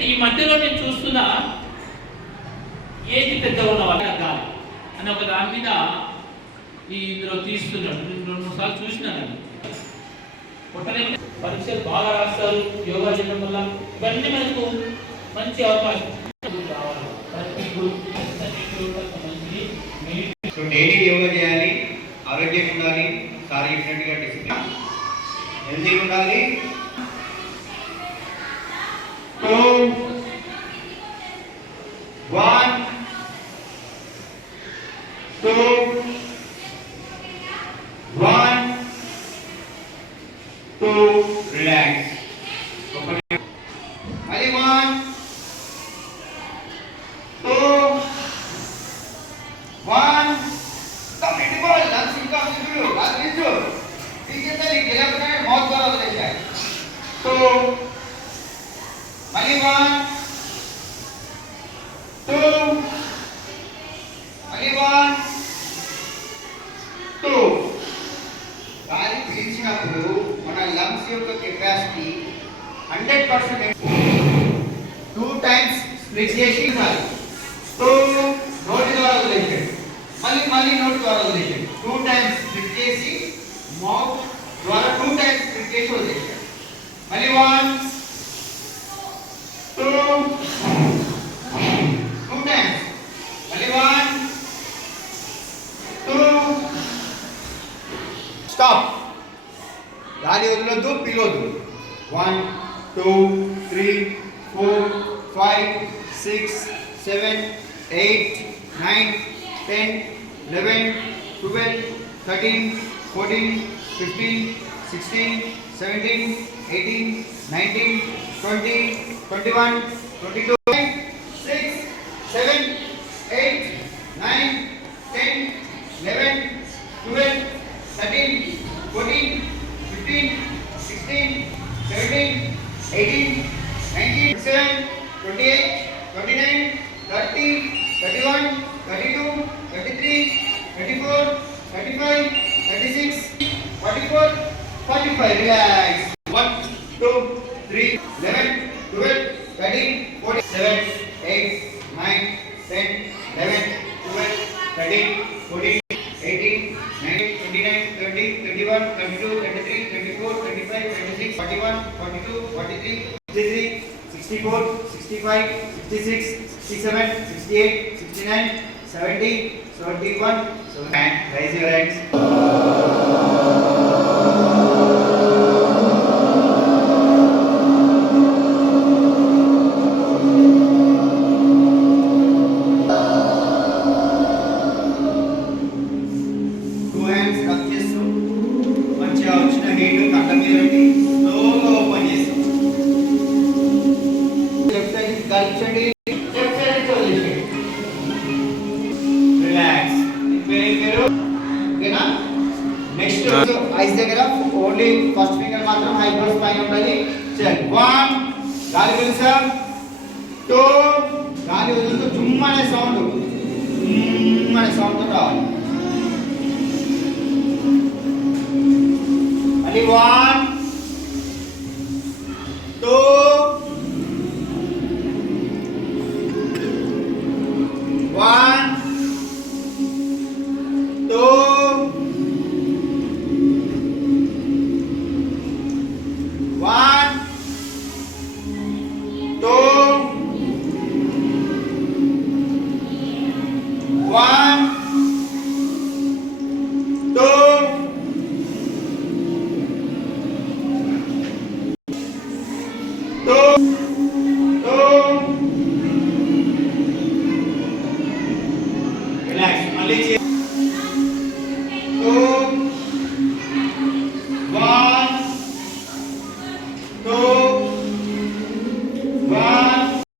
అయితే ఈ మధ్యలో నేను చూస్తున్నా ఏది పెద్ద ఉన్న వాళ్ళకి కాదు అని ఒక దాని మీద ఇందులో తీస్తున్నాడు. నేను 2-3 సార్లు చూసినాను. పరీక్షలు బాగా రాస్తారు యోగా చేయడం వల్ల. ఇవన్నీ మనకు మంచి అవకాశం. డైలీ యోగా చేయాలి, ఆరోగ్యంగా ఉండాలి, శారీరకంగా డిసిప్లిన్ హెల్తీగా ఉండాలి. 2 1 2 1 2 రిలాక్స్. మళ్ళీ 1 2 1 complete ball let's complete ball reach ठीक है गेला अपने बहुत बार हो जाता है. तो मनी 1 2 मनी 1 2 గాలి పీల్చినప్పుడు మన లంగ్స్ యొక్క కెపాసిటీ 100% 2 టైమ్స్ స్ప్లిట్ చేసి ఇవ్వాలి. సో నోటి ద్వారా వదిలేయండి, మళ్ళీ నోటి ద్వారా వదిలేయండి. 2 టైమ్స్ స్ప్లిట్ చేసి మౌత్ ద్వారా 2 టైమ్స్ స్ప్లిట్ చేసి వదిలేయండి. మళ్ళీ 1 2 2 టైమ్స్ మళ్ళీ 1 2 స్టాప్. గాలి వదలొద్దు, పిలవద్దు. 1 2 3 4 5 6 7 8 9 10 11 12 13 14 15 16 17 18 19 20 21 22 6 7 8 9 10 11 12 13 14 15 16 17 18 19 27 28 29 30 31 32 33 34 35 36 44 45 relax. 1 2 3 11 12 13 14 7 8 9 10 11 12 13 14 18 19 29 30 31 32 33 34 35 36 41 42 43 63 64 65 66 67 68 69 70 71 and raise your hands. Next ice దగ్గర ఓన్లీ ఫస్ట్ ఫింగర్ మాత్రం ఐబ్రోస్ పైన ఉండాలి. 1 గాలి పీల్చాం, 2 గాలి వదులుతూ జుమ్ అనే సౌండ్ రావాలి. మళ్ళీ 1 2 1 2 1 2